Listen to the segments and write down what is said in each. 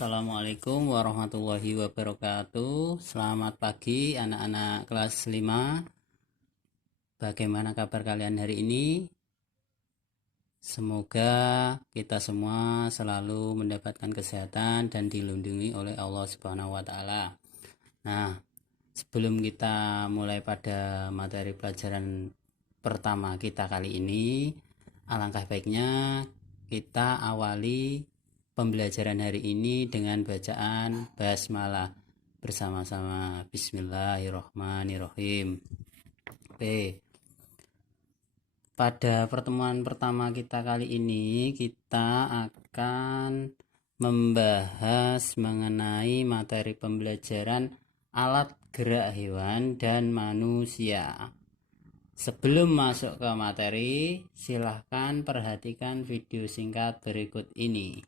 Assalamualaikum warahmatullahi wabarakatuh. Selamat pagi anak-anak kelas 5. Bagaimana kabar kalian hari ini? Semoga kita semua selalu mendapatkan kesehatan dan dilindungi oleh Allah Subhanahu wa taala. Nah, sebelum kita mulai pada materi pelajaran pertama kita kali ini, alangkah baiknya kita awali pembelajaran hari ini dengan bacaan basmalah bersama-sama. Bismillahirrahmanirrahim. Oke. Pada pertemuan pertama kita kali ini kita akan membahas mengenai materi pembelajaran alat gerak hewan dan manusia. Sebelum masuk ke materi, silahkan perhatikan video singkat berikut ini.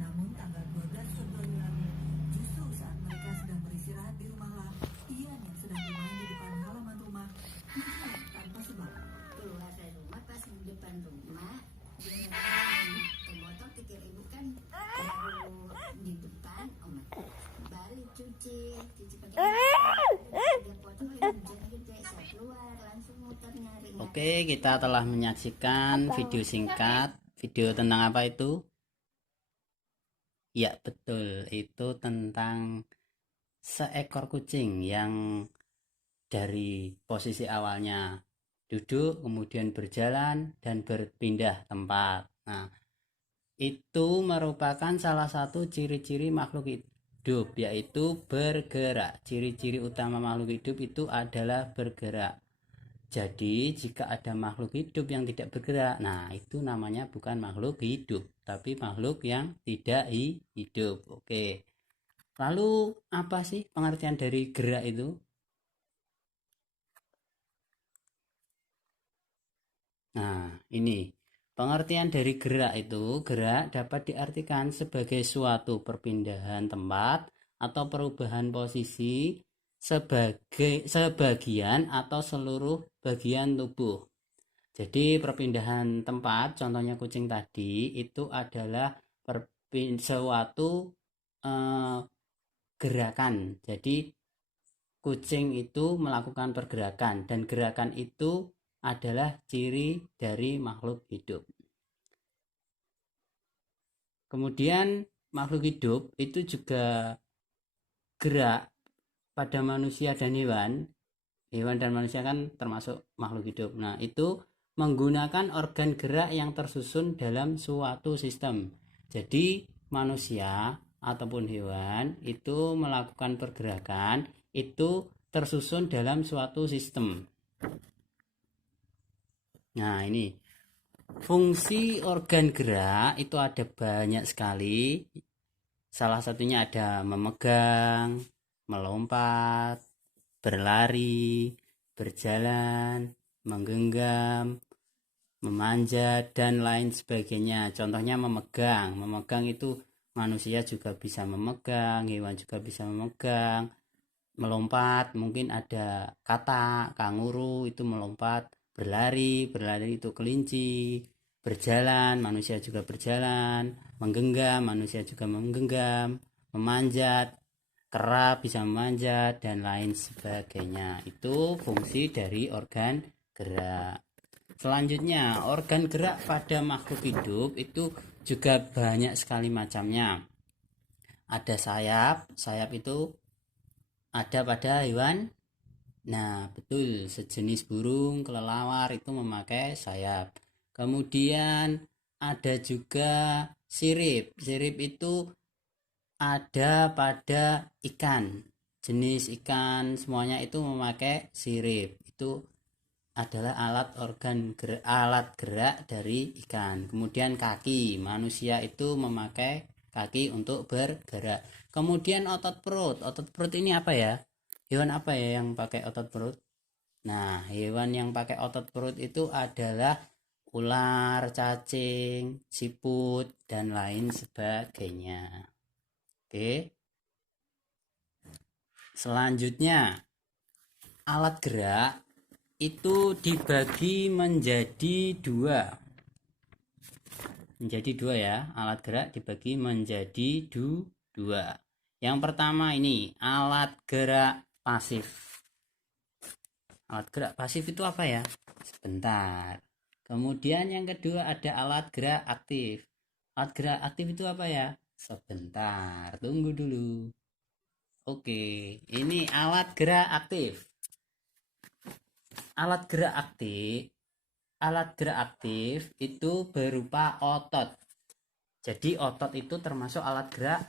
Namun tanggal 12 Februari lalu, justru saat mereka sedang beristirahat di rumah Lah, Ian yang sedang bermain di depan halaman rumah, melihat tanpa sebab. Keluar dari rumah pas di depan rumah, dia ke motor pikir ibu kan baru di depan, balik cuci pakai dia potong hujan gede, saya keluar langsung motor nyari. Oke, kita telah menyaksikan video singkat. Video tentang apa itu? Ya, betul. Itu tentang seekor kucing yang dari posisi awalnya duduk, kemudian berjalan dan berpindah tempat. Nah, itu merupakan salah satu ciri-ciri makhluk hidup, yaitu bergerak. Ciri-ciri utama makhluk hidup itu adalah bergerak. Jadi, jika ada makhluk hidup yang tidak bergerak, nah itu namanya bukan makhluk hidup, tapi makhluk yang tidak hidup. Oke. Lalu, apa sih pengertian dari gerak itu? Nah, ini pengertian dari gerak itu, gerak dapat diartikan sebagai suatu perpindahan tempat atau perubahan posisi sebagian atau seluruh bagian tubuh. Jadi perpindahan tempat, contohnya kucing tadi, itu adalah suatu gerakan. Jadi kucing itu melakukan pergerakan dan gerakan itu adalah ciri dari makhluk hidup. Kemudian makhluk hidup itu juga gerak pada manusia dan hewan. Hewan dan manusia kan termasuk makhluk hidup. Nah, itu menggunakan organ gerak yang tersusun dalam suatu sistem. Jadi, manusia ataupun hewan itu melakukan pergerakan itu tersusun dalam suatu sistem. Nah, ini fungsi organ gerak itu ada banyak sekali. Salah satunya ada memegang, melompat, berlari, berjalan, menggenggam, memanjat, dan lain sebagainya. Contohnya memegang. Memegang itu manusia juga bisa memegang, hewan juga bisa memegang. Melompat, mungkin ada katak, kanguru itu melompat. Berlari itu kelinci. Berjalan, manusia juga berjalan. Menggenggam, manusia juga menggenggam. Memanjat, kera bisa memanjat, dan lain sebagainya. Itu fungsi dari organ gerak. Selanjutnya, organ gerak pada makhluk hidup itu juga banyak sekali macamnya. Ada sayap itu ada pada hewan. Nah, betul, sejenis burung kelelawar itu memakai sayap. Kemudian ada juga sirip. Sirip itu ada pada ikan. Jenis ikan semuanya itu memakai sirip. Itu adalah alat gerak dari ikan. Kemudian kaki, manusia itu memakai kaki untuk bergerak. Kemudian otot perut ini apa ya? Hewan apa ya yang pakai otot perut? Nah, hewan yang pakai otot perut itu adalah ular, cacing, siput, dan lain sebagainya. Oke. Selanjutnya, alat gerak itu dibagi menjadi dua. Menjadi dua ya, alat gerak dibagi menjadi dua. Yang pertama ini alat gerak pasif. Alat gerak pasif itu apa ya? Sebentar. Kemudian yang kedua ada alat gerak aktif. Alat gerak aktif itu apa ya? Sebentar, tunggu dulu. Oke, ini alat gerak aktif. Alat gerak aktif itu berupa otot. Jadi otot itu termasuk alat gerak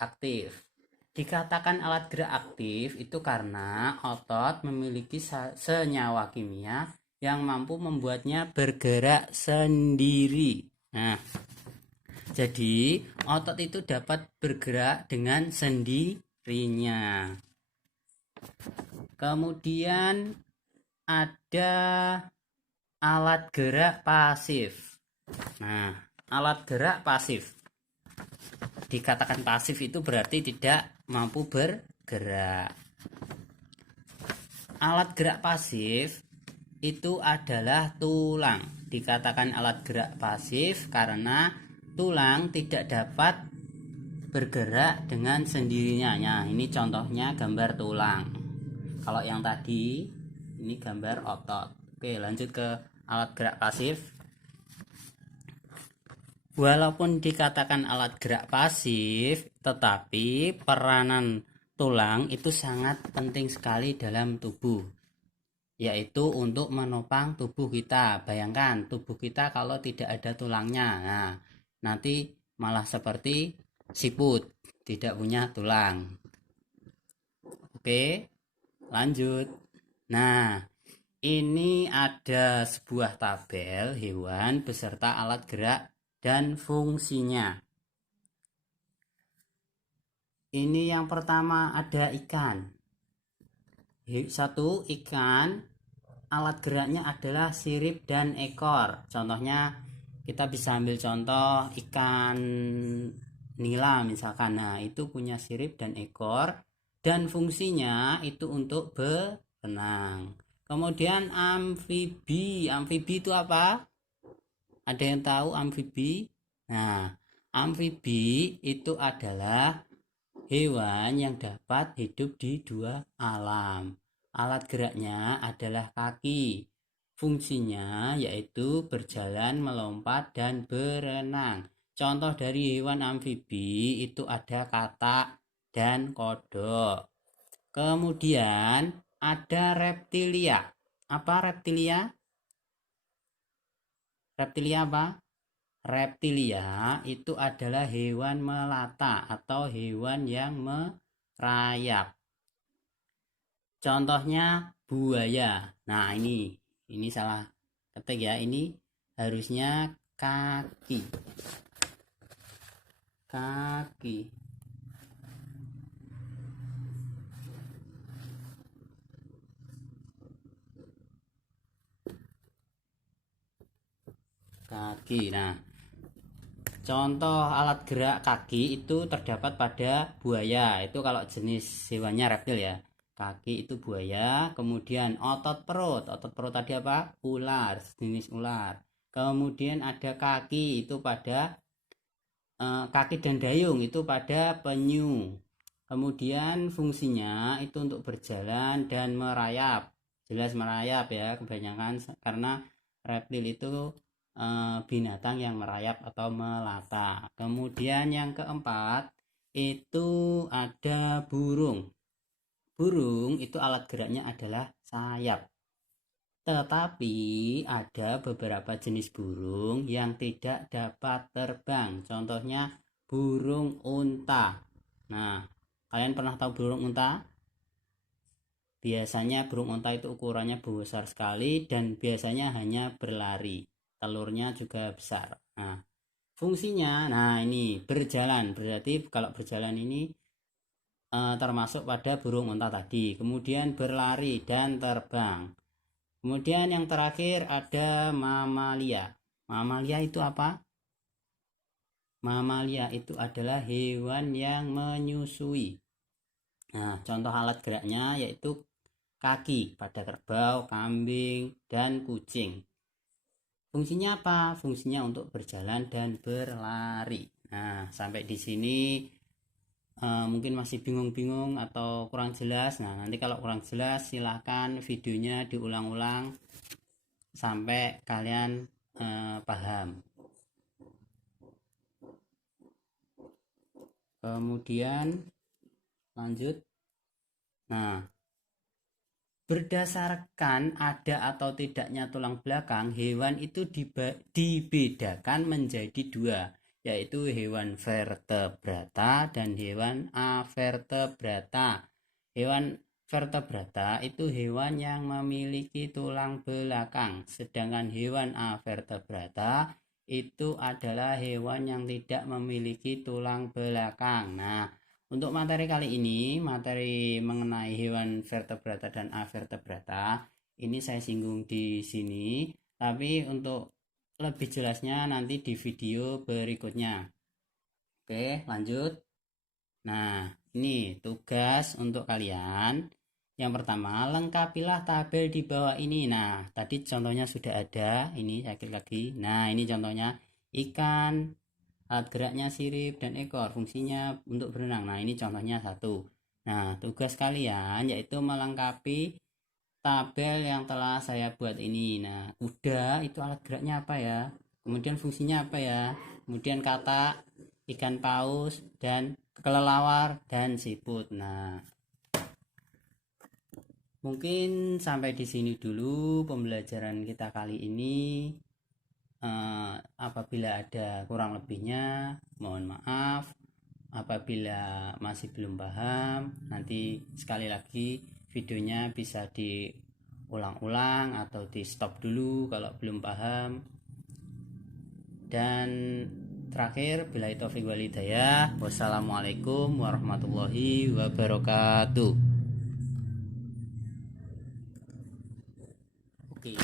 aktif. Dikatakan alat gerak aktif itu karena otot memiliki senyawa kimia yang mampu membuatnya bergerak sendiri. Nah, jadi otot itu dapat bergerak dengan sendirinya. Kemudian ada alat gerak pasif. Nah, alat gerak pasif dikatakan pasif itu berarti tidak mampu bergerak. Alat gerak pasif itu adalah tulang. Dikatakan alat gerak pasif karena tulang tidak dapat bergerak dengan sendirinya. Nah, ini contohnya gambar tulang. Kalau yang tadi ini gambar otot. Oke, lanjut ke alat gerak pasif. Walaupun dikatakan alat gerak pasif, tetapi peranan tulang itu sangat penting sekali dalam tubuh, yaitu untuk menopang tubuh kita. Bayangkan tubuh kita kalau tidak ada tulangnya, nah, nanti malah seperti siput, tidak punya tulang. Oke, lanjut. Nah, ini ada sebuah tabel hewan beserta alat gerak dan fungsinya. Ini yang pertama ada ikan. Satu, ikan, alat geraknya adalah sirip dan ekor. Contohnya kita bisa ambil contoh ikan nila misalkan. Nah, itu punya sirip dan ekor dan fungsinya itu untuk berenang. Kemudian amfibi. Amfibi itu apa? Ada yang tahu amfibi? Nah, amfibi itu adalah hewan yang dapat hidup di dua alam. Alat geraknya adalah kaki. Fungsinya yaitu berjalan, melompat, dan berenang. Contoh dari hewan amfibi itu ada katak dan kodok. Kemudian ada reptilia. Apa reptilia? Reptilia apa? Reptilia itu adalah hewan melata atau hewan yang merayap. Contohnya buaya. Nah, ini salah ketik ya. Ini harusnya kaki. Kaki. Nah, contoh alat gerak kaki itu terdapat pada buaya. Itu kalau jenis hewannya reptil ya. Kaki itu buaya. Kemudian otot perut. Otot perut tadi apa? Ular, jenis ular. Kemudian ada kaki itu pada kaki dan dayung itu pada penyu. Kemudian fungsinya itu untuk berjalan dan merayap. Jelas merayap ya kebanyakan karena reptil itu binatang yang merayap atau melata. Kemudian yang keempat itu ada burung. Burung itu alat geraknya adalah sayap. Tetapi ada beberapa jenis burung yang tidak dapat terbang. Contohnya burung unta. Nah, kalian pernah tahu burung unta? Biasanya burung unta itu ukurannya besar sekali dan biasanya hanya berlari. Telurnya juga besar. Nah, fungsinya, ini berjalan. Berarti kalau berjalan ini termasuk pada burung unta tadi. Kemudian berlari dan terbang. Kemudian yang terakhir ada mamalia. Mamalia itu apa? Mamalia itu adalah hewan yang menyusui. Nah, contoh alat geraknya yaitu kaki pada kerbau, kambing, dan kucing. Fungsinya apa? Fungsinya untuk berjalan dan berlari. Nah, sampai di sini mungkin masih bingung-bingung atau kurang jelas. Nah, nanti kalau kurang jelas silahkan videonya diulang-ulang sampai kalian paham. Kemudian lanjut. Nah, berdasarkan ada atau tidaknya tulang belakang, hewan itu dibedakan menjadi dua, yaitu hewan vertebrata dan hewan avertebrata. Hewan vertebrata itu hewan yang memiliki tulang belakang, sedangkan hewan avertebrata itu adalah hewan yang tidak memiliki tulang belakang. Nah, untuk materi kali ini, materi mengenai hewan vertebrata dan avertebrata, ini saya singgung di sini, tapi untuk lebih jelasnya nanti di video berikutnya. Oke, lanjut. Nah, ini tugas untuk kalian. Yang pertama, lengkapilah tabel di bawah ini. Nah, tadi contohnya sudah ada, ini saya klik lagi. Nah, ini contohnya ikan, alat geraknya sirip dan ekor, fungsinya untuk berenang. Nah, ini contohnya satu. Nah, tugas kalian yaitu melengkapi tabel yang telah saya buat ini. Nah, kuda itu alat geraknya apa ya? Kemudian fungsinya apa ya? Kemudian kata ikan paus dan kelelawar dan siput. Nah, mungkin sampai di sini dulu pembelajaran kita kali ini. Apabila ada kurang lebihnya mohon maaf. Apabila masih belum paham, nanti sekali lagi videonya bisa diulang-ulang atau di stop dulu kalau belum paham. Dan terakhir, billahi taufiq wal hidayah. Wassalamualaikum warahmatullahi wabarakatuh. Oke.